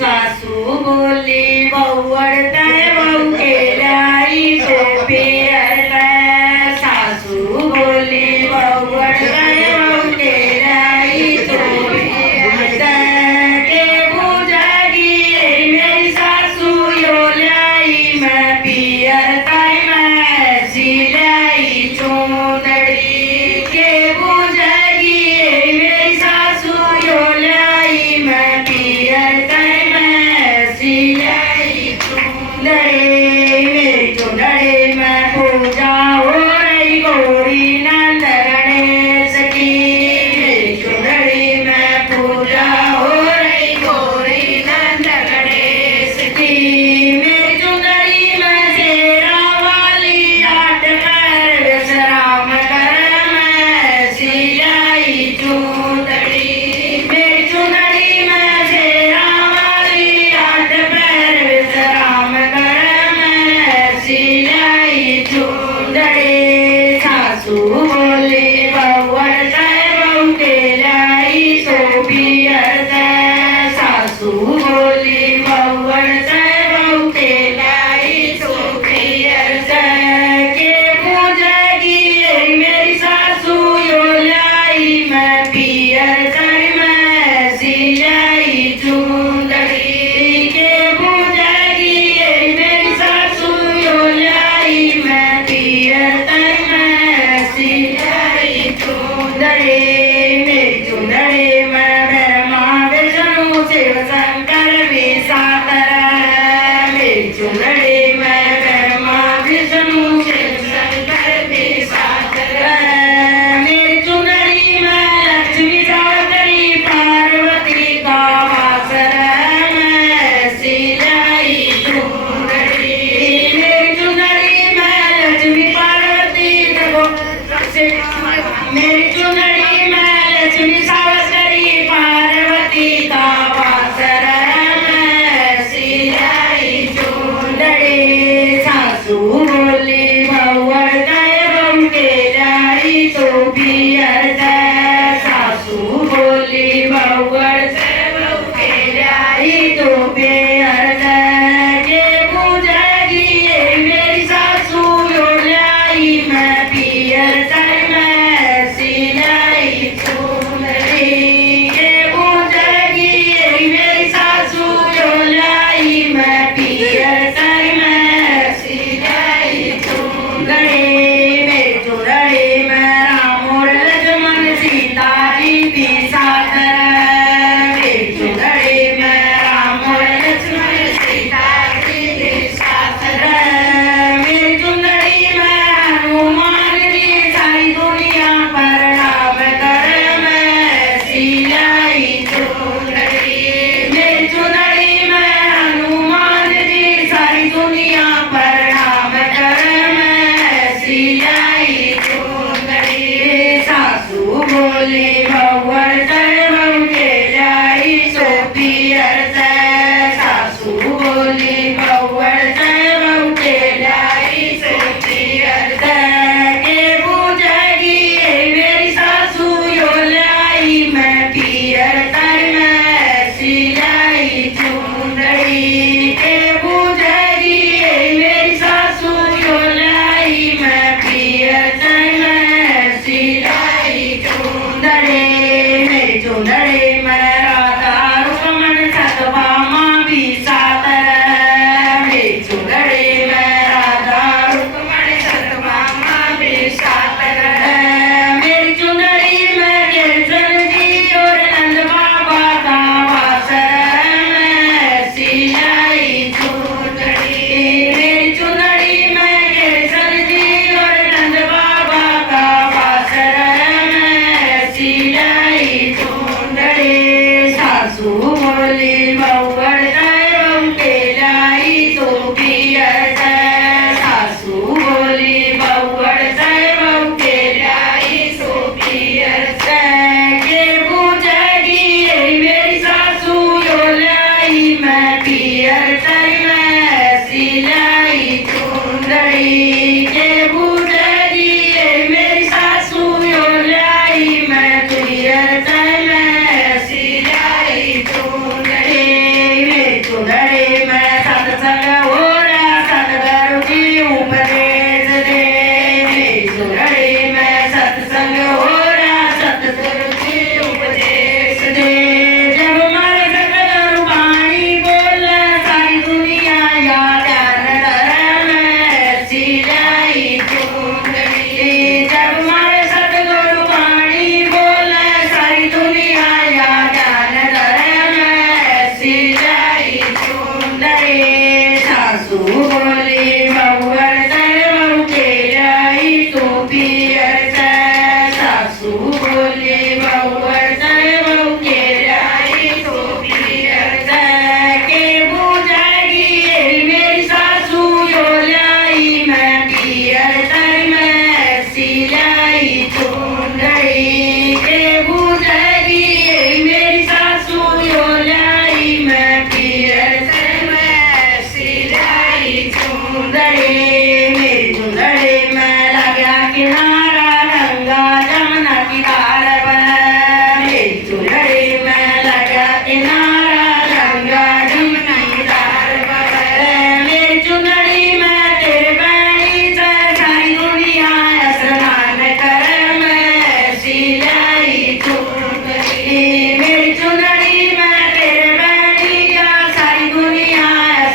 सासू बोली बहुवडताय बहु केलाई सोपी अरताय सासू बोली बहुवडताय बहु केलाई सोपी अरताय के बुझागी मेरी सासू यो लाई मैं पियरताय मैं सिलाई चोंदड़ी के बुझागी मेरी सासू यो लाई मैं पियरताय मेरी चुंदड़ी में पूजा हो रही गौरी नंद गणेश की मेरी चुंदड़ी में पूजा हो रही गौरी नंद गणेश की मेरी चुंदड़ी में शेरा वाली आठ पैर विश्राम कर मैं सिलाई चुंदड़ी मेरी चुंदड़ी में शेरा वाली आठ पैर विश्राम सासू बोली बहुवडताय बहु केलाई सोपी अरताय सासू बोली बहुवडताय बहु केलाई सोपी अरताय के पूजागी मेरी सासू यो लाई मैं पियरताय मैं सिलाई चुंदड़ी के पूजागी मेरी सासू यो लाई मैं पियरताय मैं सिलाई चुंदड़ी मेरी चुंदड़ी में ब्रह्मा विष्णु शिव शंकर भी साथ रहे मेरी चुंदड़ी में ब्रह्मा विष्णु शिव शंकर भी साथ रहे मेरी चुंदड़ी में लक्ष्मी सावित्री पार्वती का वास रहे मैं सिलाई चुंदड़ी मेरी चुंदड़ी में लक्ष्मी पार्वती मेरी चुंदड़ी में लक्ष्मी सावित्री पार्वती का वास रहे मैं सिलाई चुंदड़ी सासू बोली बहुवडताय बहु केलाई सोपी अरताय सासू बोली बहुवडताय बहु केलाई सोपी अरताय के पूजागी मेरी सासू यो लाई मैं पियरताय मैं सिलाई चुंदड़ी संग होरा सतगुरु जी उपदेश दे। जब मारे सतगुरु वाणी बोले सारी दुनिया या ध्यान धर्म ऐसी लाई चूंदड़ी। जब मारे सतगुरु वाणी बोले सारी दुनिया या ध्यान धर्म ऐसी लाई चूंदड़ी। सासू बोली बहुवर बहू के लाई तू पियर से। सासू बोली बहुवर बहू के लाई तू पियर से। के बुझेगी मेरी सासू यो लाई मैं पियर तर में सिलाई चूंदड़ी। के बुझेगी मेरी सासू यो लाई मैं पियर तर में सिलाई चूंदड़ी। मेरी चूंदड़ी में लगा किनारा गंगा जमुना की धार पर। मेरी चूंदड़ी में लगा किनारा गंगा जमुना की धार पर। मेरी चूंदड़ी में तेरे बैणी से सारी दुनिया स्नान कर मैं सिलाई चूंदड़ी। मेरी चूंदड़ी में तेरे बैणी का सारी दुनिया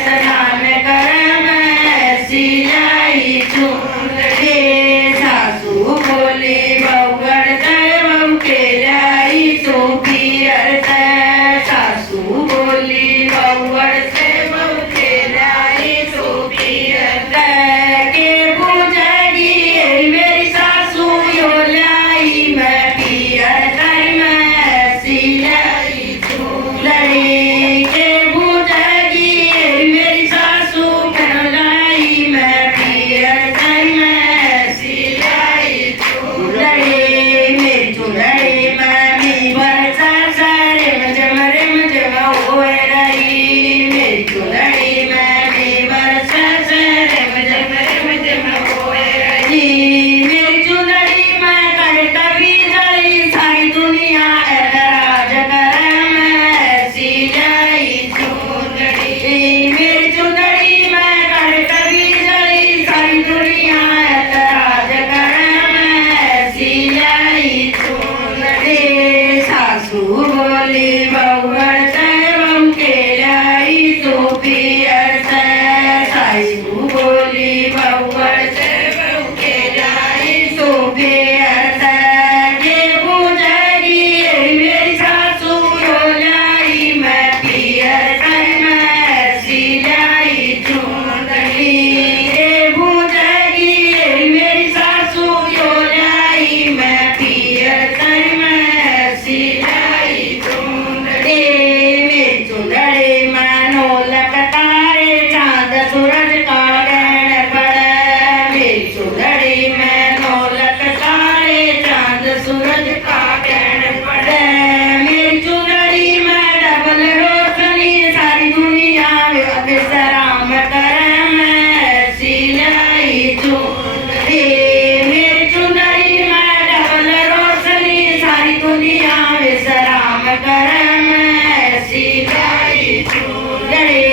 स्नान कर मैं सिलाई चूंदड़ी। सासू बोली बहुवर बहू के लाई तो पियर से। सासू बोली बहुवर बहू के लाई तो पियर से। के बुझेगी मेरी सासू यो लाई मैं पियर कर मैं सिलाई चूंदड़ी। के बुझेगी मेरी सासू यो लाई मैं पियर कर मैं सिलाई चूंदड़ी। मेरी चूंदड़ी में मी बरसा सारे रिम हो रही। मेरी चूंदड़ी में मी बरसा सारे रिम हो रही। मेरी चूंदड़ी में कड़क भी जली सारी दुनिया ऐतराज कर मैं सिलाई चूंदड़ी। मेरी चूंदड़ी में कड़क भी जली सारी दुनिया ऐतराज कर मैं सिलाई चूंदड़ी। सासू बोली बहुवर बहू के लाई तो पियर से। सासू बोली बहुवर बहू के लाई तो पियर से। के बुझेगी मेरी सासू यो लाई मैं पियर कर मैं सिलाई चूंदड़ी। के बुझेगी मेरी सासू यो लाई मैं पियर कर मैं सिलाई चूंदड़ी। मेरी चूंदड़ी में नौलक तारे चांद सूरज का ग्रहण पड़े। मेरी चूंदड़ी में नौलक तारे चांद सूरज का ग्रहण पड़े। मेरी चूंदड़ी में डबल रोशनी सारी दुनिया विश्राम करे मैं सिलाई चूंदड़ी। मेरी चूंदड़ी में डबल रोशनी सारी दुनिया विश्राम करे मैं सिलाई चूंदड़ी।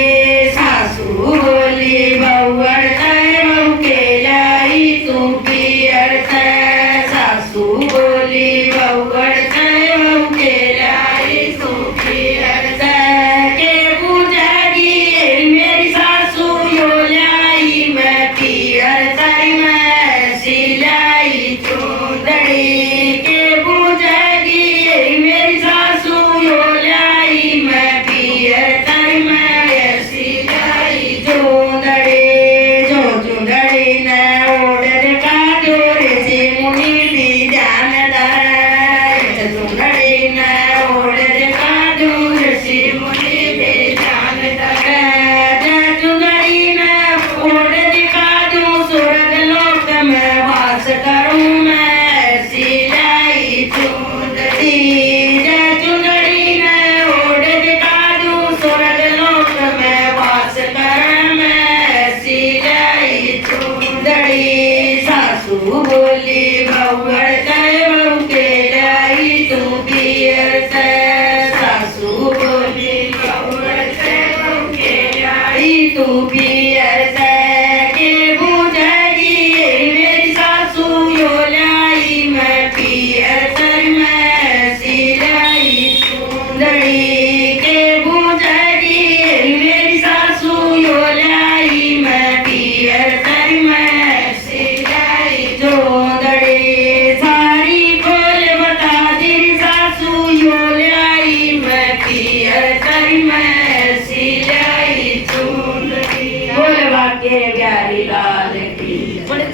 सासू बोली बहुवर बहू के लाई तू पियर से। सासू बोली बहुवर बहू के लाई तू पियर से। के बुझेगी मेरी सासू यो लाई मैं पियर कर मैं सिलाई चूंदड़ी।